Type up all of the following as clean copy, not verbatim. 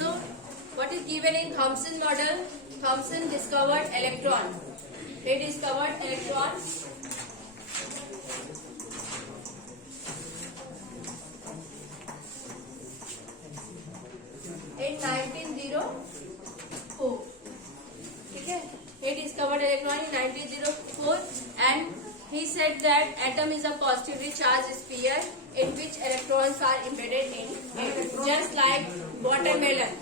So what is given in Thomson model? Thomson discovered electron. He discovered electron in 1904. ठीक है, he discovered electron in 1904 and he said that atom is a positively charged sphere in which electrons are embedded in it, just like watermelon.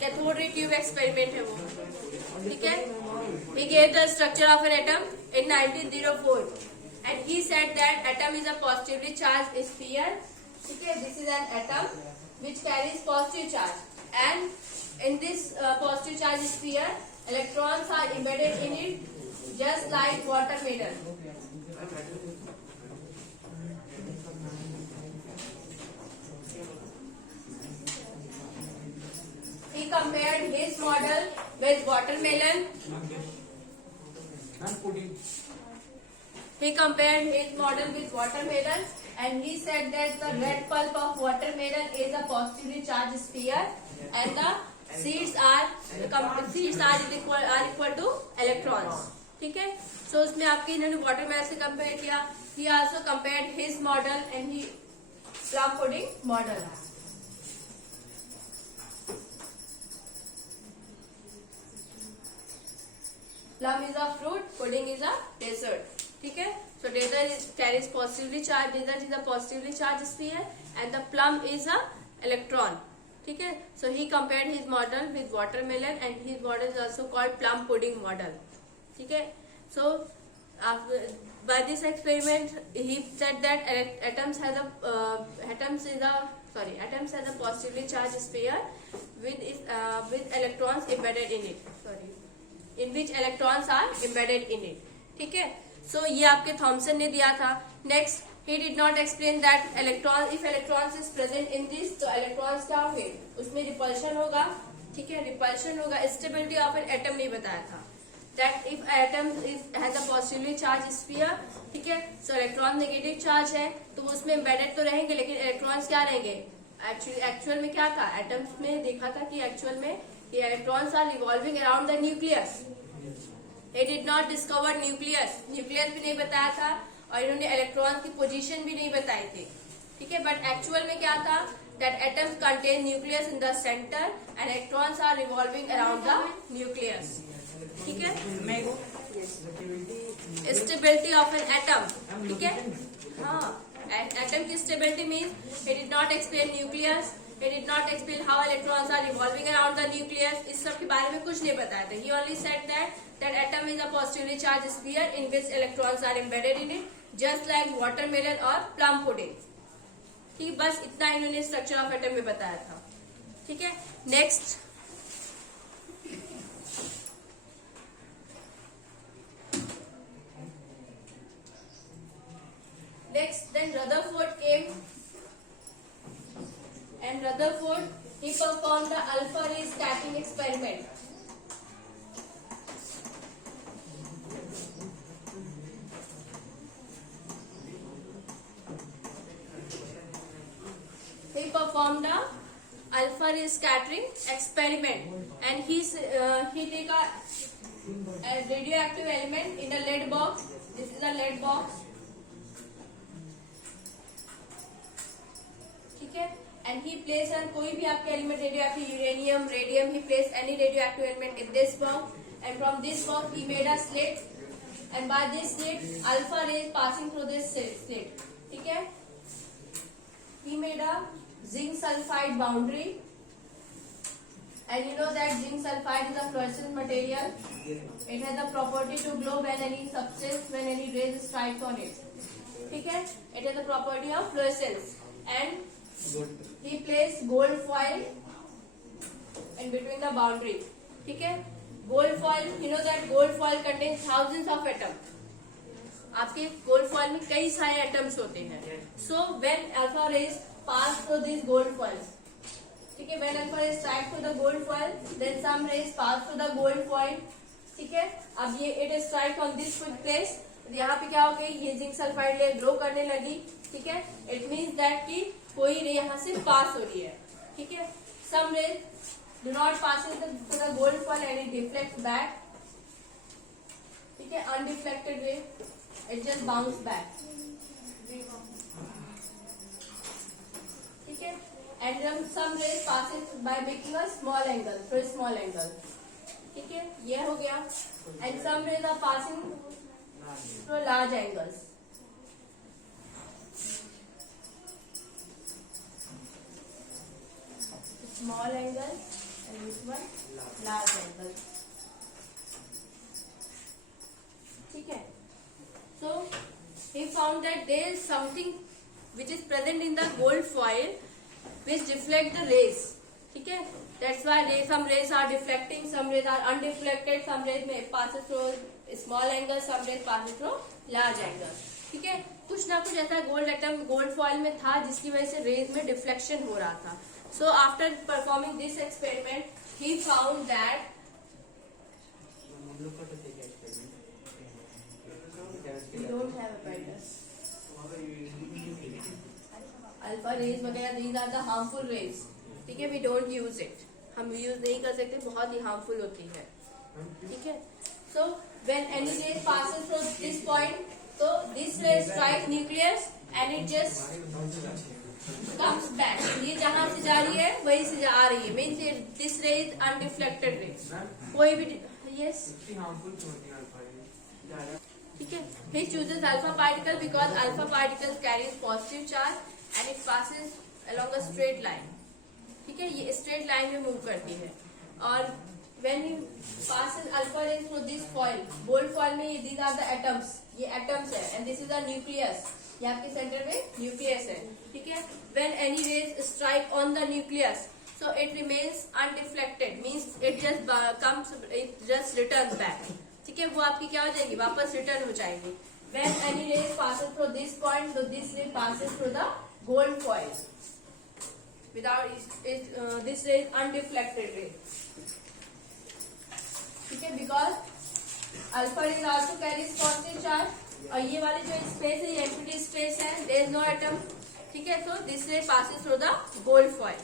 Cathode ray tube experiment है वो, ठीक है. He gave the structure of an atom in 1904 and he said that atom is a positively charged sphere. ठीक है, this is an atom which carries positive charge and in this positive charge sphere electrons are embedded in it just like watermelon. He compared his model with watermelon. He compared his model with watermelon and he said that the red pulp of watermelon is a positively charged sphere and the seeds are equal to electrons. ठीक है, so उसमें आपके इन्होंने watermelon से compare किया. He also compared his model and he plum pudding model. Plum is a fruit, pudding is a dessert. ठीक है, so dessert carries positively charged. Dessert is a positively charged sphere and the plum is a electron. ठीक है, so he compared his model with watermelon and his model is also called plum pudding model. ठीक है, so by this experiment he said that atoms has a positively charged sphere with electrons embedded in it. In which electrons are embedded in it. ठीक है, so ये आपके Thompson ने दिया था. Next, he did not explain that if electrons is present in this, तो electrons क्या होंगे, उसमें repulsion होगा. ठीक है, repulsion होगा. Stability of an atom नहीं बताया था. That if atom has a positively charged sphere, ठीक है, so electron negative charge है, तो वो उसमें embedded तो रहेंगे, लेकिन electrons क्या रहेंगे. Actual में क्या था, atoms में देखा था कि actual में the electrons are revolving around the nucleus. He did not discover nucleus भी नहीं बताया था और इन्होंने electrons की position भी नहीं बताई थी. ठीक है, but actual में क्या था, that atoms contain nucleus in the center and electrons are revolving around the nucleus. ठीक है, stability of an atom. ठीक है, हाँ, atom की stability means he did not explain nucleus. He did not explain how electrons are revolving around the nucleus. इस सब के बारे में कुछ नहीं बताया था. He only said that atom is a positively charged sphere in which electrons are embedded in it, just like watermelon or plum pudding. ठीक, बस इतना इन्होंने स्ट्रक्चर ऑफ एटम में बताया था. ठीक है, next then Rutherford came. And Rutherford, he performed the alpha ray scattering experiment. He performed the alpha ray scattering experiment, and he take a radioactive element in a lead box. This is a lead box. ठीक है, and he placed कोई भी आपके element radioactive, uranium, radium, he placed any radioactive element in this box and from this box he made a slit and by this slit alpha rays passing through this slit. ठीक है, he made a zinc sulfide boundary and you know that zinc sulfide is a fluorescent material. It has the property to glow when any substance, when any rays strikes on it. ठीक है, it has the property of fluorescence and he placed gold foil in between the boundary. ठीक है, gold foil, you know that gold foil contains thousands of atoms. आपके gold foil में कई सारे atoms होते हैं. So when alpha rays pass through this gold foil, ठीक है, when alpha rays strike through the gold foil, then some rays pass through the gold foil. ठीक है, अब ये it strike on this place, यहाँ पे क्या हो गई, ये जिंक सल्फाइड लेयर ग्लो करने लगी, ठीक है। इट मीन्स दैट कि कोई रे यहाँ से पास हो रही है, ठीक है। Some rays do not pass to the gold foil and it deflect back, ठीक है। अनडिफ्लेक्टेड रे इट जस्ट बाउंस बैक, ठीक है। And some rays passes by making a small angle, through small angle, ठीक है। ये हो गया। And some rays are passing through large angles, small angle and this one large angle, ठीक है। So he found that there is something which is present in the gold foil which deflect the rays, ठीक है। That's why some rays are deflecting, some rays are undeflected, some rays may passes through small angle, some rays passes through large angle, ठीक है। कुछ ना कुछ ऐसा gold atom gold foil में था जिसकी वजह से रेज में डिफ्लेक्शन हो रहा था। So after performing this experiment, he found that we don't have apparatus. Alpha rays वगैरह these are the harmful rays, ठीक है। We don't use it, हम यूज नहीं कर सकते, बहुत ही हार्मफुल होती है, ठीक है। So when any ray passes through this point, so this ray strikes nucleus and it just comes back. ये जहाँ से जा रही है वही से आ रही है, मीन्स दिस रे इज अनडिफ्लेक्टेड रे, कोई भी यस, ठीक है। He chooses alpha particle because alpha particle carries positive charge and it passes along a straight line, ठीक है। ये स्ट्रेट लाइन में मूव करती है। और when he passes alpha rays through this foil, gold foil में these are the atoms, ये atoms है, and this is the nucleus, ये आपके सेंटर में न्यूक्लियस है, ठीक है। When any rays strike on the nucleus, so it remains undeflected, means it just comes, it just returns back, ठीक है। वो आपकी क्या हो जाएगी, वापस रिटर्न हो जाएगी। When any rays passes through this point, so this ray passes through the gold foil without this ray is undeflected ray, ठीक है। Because alpha rays also carries positive charge, और ये वाले जो स्पेस है ये एम्प्टी स्पेस है, there is no atom, ठीक है। So this ray passes through the gold foil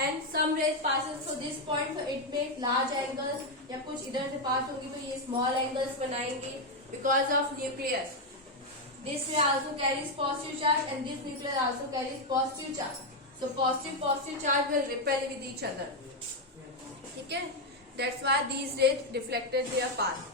and some rays passes through this point, so it make large angles, या कुछ इधर से पास होगी तो ये स्मॉल एंगल्स बनाएंगे because of nucleus. This ray also carries positive charge and this nucleus also carries positive charge, so positive charge will repel with each other, ठीक है। That's why these raise deflected there path.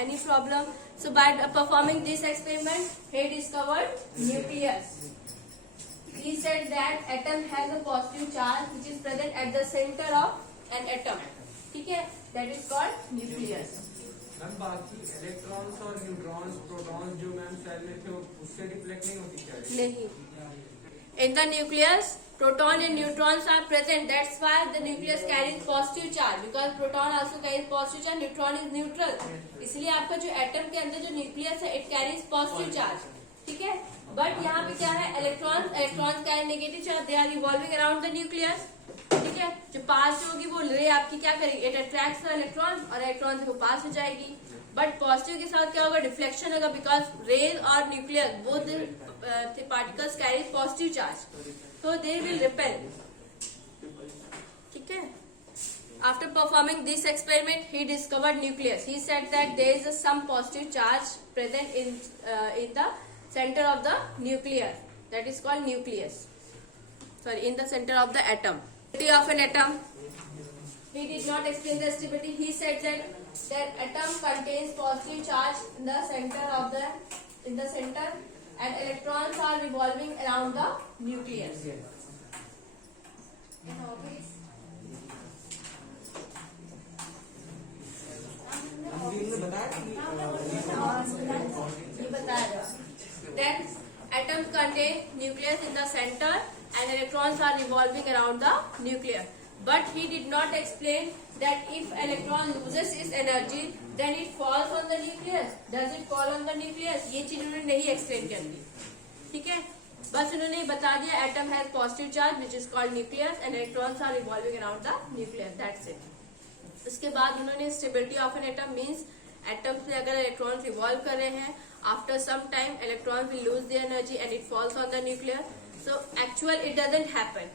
Any problem? So by performing this experiment, he discovered nucleus. He said that atom has a positive charge which is present at the center of an atom, ठीक है। That is called nucleus. Ma'am बाकी electrons और neutrons, protons जो ma'am cell में थे उससे deflect नहीं होती क्या? नहीं। In the nucleus, proton and neutrons are present. That's why the nucleus carries positive charge, because proton also carries positive charge, neutron is neutral. इसलिए आपका जो एटम के अंदर जो न्यूक्लियस है, it carries positive charge, ठीक है। बट यहाँ पे क्या है, electrons carry negative charge, they are revolving around the nucleus, ठीक है। जो पास होगी वो रे आपकी क्या करेगी, इट अट्रैक्ट्स द इलेक्ट्रॉन और इलेक्ट्रॉन से वो पास हो जाएगी। बट पॉजिटिव के साथ क्या होगा, डिफ्लेक्शन होगा, बिकॉज रेज और nucleus both particles carry positive charge, so they will repel, ठीक है। After performing this experiment, he discovered nucleus. He said that there is some positive charge present in the center of the nucleus. That is called nucleus. Sorry, in the center of the atom. Stability of an atom. He did not explain the stability. He said that atom contains positive charge in the center, and electrons are revolving around the nucleus. Then atoms contain nucleus in the center and electrons are revolving around the nucleus. But he did not explain that if electron loses its energy, then it falls on the nucleus. Does it fall on the nucleus? ये चीज उन्होंने नहीं explain कर दी, ठीक है। बस उन्होंने बता दिया atom has positive charge which is called nucleus and electrons are revolving around the nucleus, that's it. उसके बाद उन्होंने stability of an atom means atoms में अगर इलेक्ट्रॉन रिवॉल्व कर रहे हैं, after some time electron will lose the energy and it falls on the nuclear. So actual it doesn't happen.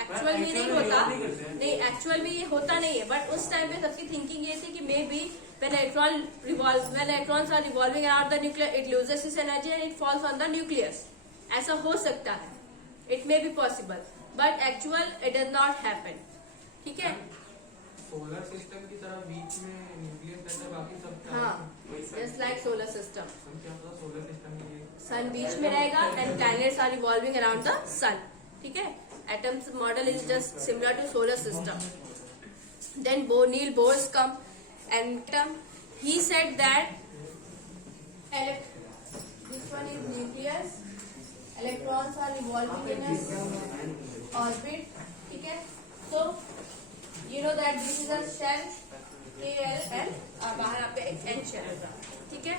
Actual में नहीं होता, नहीं एक्चुअल में ये होता नहीं है. बट उस टाइम पे सबकी थिंकिंग ये थी कि may be when electrons are revolving around the nucleus, it loses its energy and it falls on the nucleus. ऐसा हो सकता है, it may be possible, but actual it does not happen. ठीक है. सोलर सिस्टम की तरह बीच में nucleus रहता है, बाकी सब क्या हाँ, just like solar system. क्या पता सोलर सिस्टम में सन बीच में रहेगा and planets are revolving around the sun. ठीक है. Atoms model is just similar to solar system. Then Neil Bohr come and he said that this one is nucleus, electrons are revolving in an orbit. ठीक है. So you know that this is a shell KL और बाहर आप पे एक N shell होगा. ठीक है.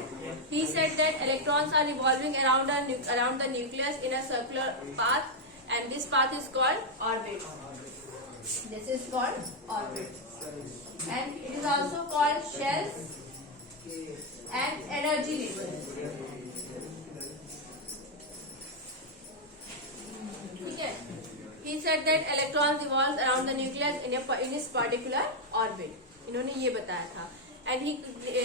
He said that electrons are revolving around the nucleus in a circular path and this path is called orbit. This is called orbit. And it is also called shells and energy level. ठीक है. He said that electrons revolve around the nucleus in its particular orbit. इन्होंने ये बताया था. And he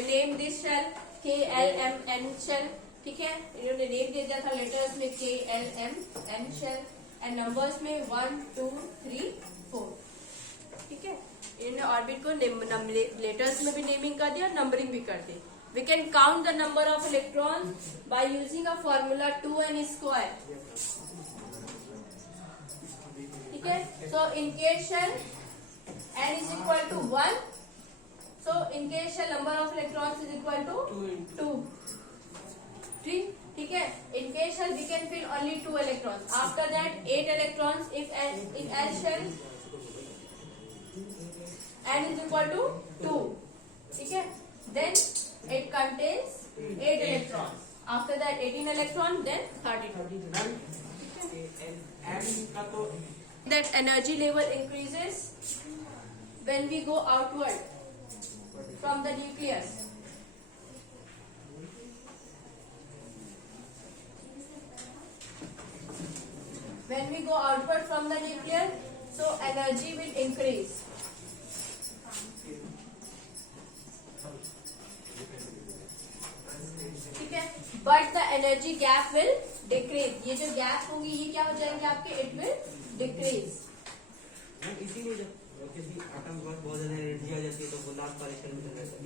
named this shell KLMN shell. ठीक है. इन्होंने name दे दिया था लेटर्स में KLMN shell and numbers में 1, 2, 3, 4. ठीक है. इन्होंने ऑर्बिट को लेटर्स में भी नेमिंग कर दिया और नंबरिंग भी कर दी. We can count the number of electron by using a formula 2n². ठीक है. So in case shell n is equal to 1, so in case shell number of electrons is equal to 2. ठीक है. In case shell we can fill only 2 electrons. After that 8 electrons if in L shell n is equal to 2. ठीक है. Then it contains 8 electrons. After that 18 electron, then 32. That energy level increases when we go outward from the nucleus. When we go outward from the nucleus, so energy will increase. ठीक है. But the energy gap will decrease. ये जो gap होंगी ये क्या हो जाएंगे आपके, इट विल डिक्रीज. इसीलिए जब किसी एटम के पास बहुत ज्यादा एनर्जी आ जाती है तो वो लास्ट पार्टिकल में रहता है.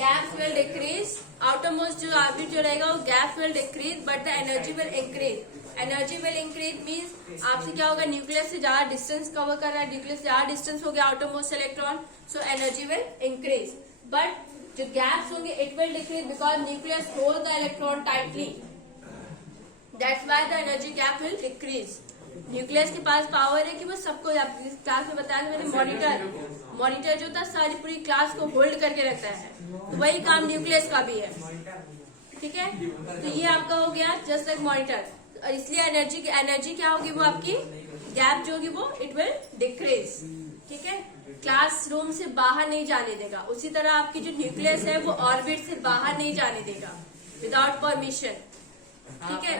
Gap will decrease. Outer most जो ऑर्बिट जो रहेगा वो gap will decrease but the energy will increase. Energy will increase means आपसे क्या होगा, न्यूक्लियस से ज्यादा डिस्टेंस कवर कर रहा है, न्यूक्लियस से ज्यादा डिस्टेंस हो गया outer most electron, so energy will increase. But जो गैप्स होंगे it will decrease because nucleus hold the electron tightly. That's why the energy gap will decrease. Nucleus के पास पावर है कि वो सबको, क्लास में बताया था मैंने, मॉनिटर जो था सारी पूरी क्लास को होल्ड करके रखता है. तो वही काम न्यूक्लियस का भी है. ठीक है. तो ये आपका हो गया जस्ट लाइक मॉनिटर. इसलिए एनर्जी क्या होगी, वो आपकी गैप जो होगी वो इट विल डिक्रीज. ठीक है. क्लासरूम से बाहर नहीं जाने देगा. उसी तरह आपकी जो न्यूक्लियस है वो ऑर्बिट से बाहर नहीं जाने देगा विदाउट परमिशन. ठीक है.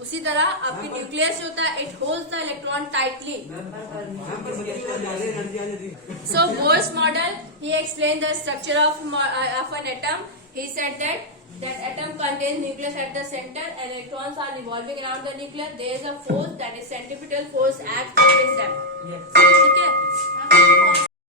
उसी तरह आपकी न्यूक्लियस जो होता है it holds the electron tightly. So Bohr's model he explain the structure of an atom. He said that atom contains nucleus at the center and electrons are revolving around the nucleus. There is a force, that is centripetal force, acts between them.